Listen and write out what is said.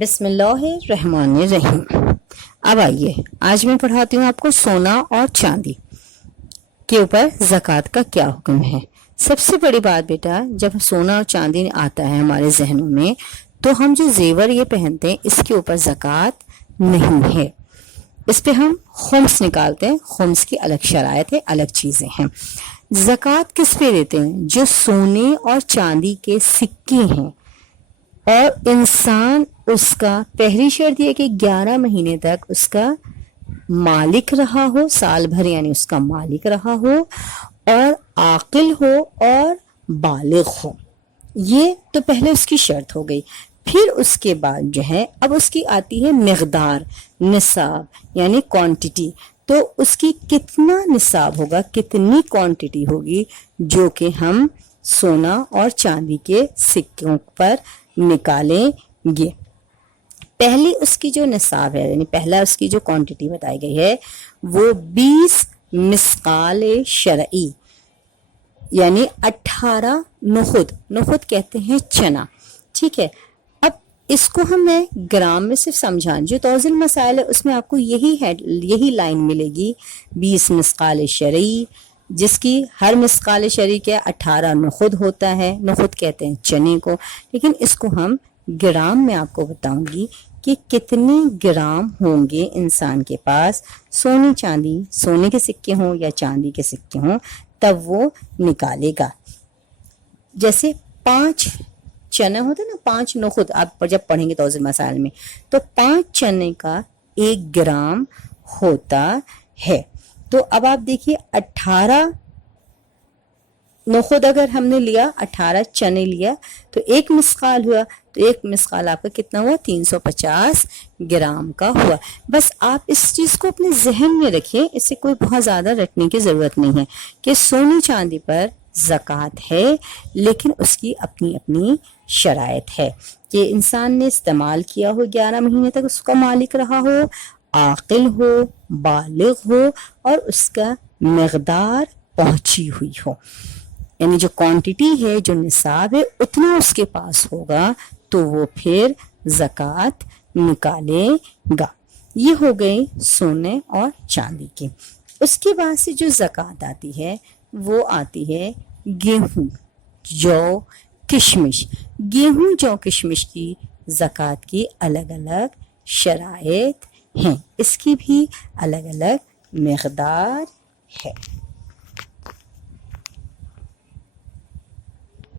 بسم اللہ الرحمن الرحیم۔ اب آئیے، آج میں پڑھاتی ہوں آپ کو سونا اور چاندی کے اوپر زکوٰۃ کا کیا حکم ہے۔ سب سے بڑی بات بیٹا، جب سونا اور چاندی آتا ہے ہمارے ذہنوں میں تو ہم جو زیور یہ پہنتے ہیں اس کے اوپر زکوٰۃ نہیں ہے، اس پہ ہم خمس نکالتے ہیں۔ خمس کی الگ شرائط ہے، الگ چیزیں ہیں۔ زکوٰۃ کس پہ دیتے ہیں؟ جو سونے اور چاندی کے سکے ہیں اور انسان اس کا، پہلی شرط یہ کہ 11 مہینے تک اس کا مالک رہا ہو، سال بھر یعنی اس کا مالک رہا ہو، اور عاقل ہو اور بالغ ہو۔ یہ تو پہلے اس کی شرط ہو گئی۔ پھر اس کے بعد جو ہے اب اس کی آتی ہے مقدار، نصاب یعنی کوانٹٹی۔ تو اس کی کتنا نصاب ہوگا، کتنی کوانٹٹی ہوگی جو کہ ہم سونا اور چاندی کے سکوں پر نکالیں گے۔ پہلی اس کی جو نصاب ہے، یعنی پہلا اس کی جو کوانٹٹی بتائی گئی ہے وہ 20 مثقال شرعی یعنی 18 نخود۔ نخود کہتے ہیں چنا، ٹھیک ہے۔ اب اس کو میں گرام میں صرف سمجھائیں، جو توضیح المسائل ہے اس میں آپ کو یہی لائن ملے گی، 20 مثقال شرعی، جس کی ہر مثقال شرعی کے 18 نخود ہوتا ہے۔ نخود کہتے ہیں چنے کو، لیکن اس کو ہم گرام میں آپ کو بتاؤں گی کہ کتنے گرام ہوں گے انسان کے پاس، سونے کے سکے ہوں یا چاندی کے سکے ہوں، تب وہ نکالے گا۔ جیسے 5 چنے ہوتے نا، 5 نخود آپ جب پڑھیں گے توضیح مسائل میں، تو 5 چنے کا 1 گرام ہوتا ہے۔ تو اب آپ دیکھیے 18 نخود اگر ہم نے لیا، 18 چنے لیا تو 1 مثقال ہوا، تو 1 مثقال آپ کا کتنا ہوا؟ 350 گرام کا ہوا۔ بس آپ اس چیز کو اپنے ذہن میں رکھیں، اس سے کوئی بہت زیادہ رٹنے کی ضرورت نہیں ہے کہ سونے چاندی پر زکوٰۃ ہے، لیکن اس کی اپنی اپنی شرائط ہے کہ انسان نے استعمال کیا ہو، 11 مہینے تک اس کا مالک رہا ہو، عاقل ہو، بالغ ہو، اور اس کا مقدار پہنچی ہوئی ہو، یعنی جو کوانٹٹی ہے، جو نصاب ہے، اتنا اس کے پاس ہوگا تو وہ پھر زکوٰۃ نکالے گا۔ یہ ہو گئی سونے اور چاندی کی۔ اس کے بعد سے جو زکوٰۃ آتی ہے وہ آتی ہے گیہوں، جو، کشمش۔ گیہوں، جو، کشمش کی زکوٰۃ کی الگ الگ شرائط ہیں، اس کی بھی الگ الگ مقدار ہے۔